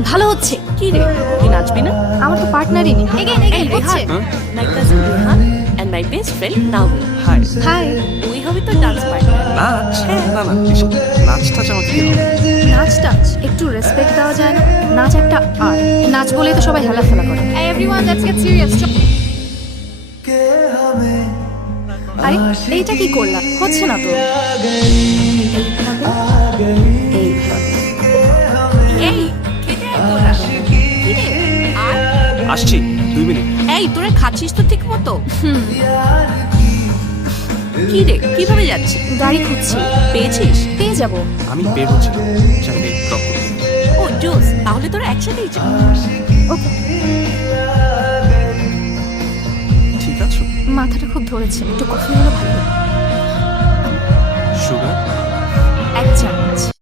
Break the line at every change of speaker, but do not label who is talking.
ভালো হচ্ছে।
কি রে, তুই নাচবি না?
আমার তো পার্টনারই নেই। এগেইন হচ্ছে।
My cousin Rehan and my best friend Naomi.
Hi.
Hi.
ওই হবে তো ডান্স পার্টনার।
নাচ? না না, এসব নাচটা আমাকে কি হবে?
নাচ টাচ একটু রেসপেক্ট দেওয়া যায় না? নাচ একটা আর্ট। নাচ বলেই তো সবাই হেলাফেলা করে। Everyone let's get serious. আরে এইটা কি করলা? হচ্ছে না তো।
এই খেতে আয় তোরা। কি রে? আর
আসছি 2 মিনিট।
এই তোরা খাচ্ছিস তো ঠিক মতো? কি রে, কিভাবে যাচ্ছিস?
গাড়ি খুঁজছি।
পেয়েছিস?
পেয়ে যাব।
আমি বের হচ্ছি, চাইলে ড্রপ করতে।
ও জোস, তাহলে তোরা একসাথেই যা।
ওকে।
ঠিক আছে।
মাথাটা খুব ধরেছে, একটু কফি হলে ভালো হতো।
সুগার?
1 চামচ।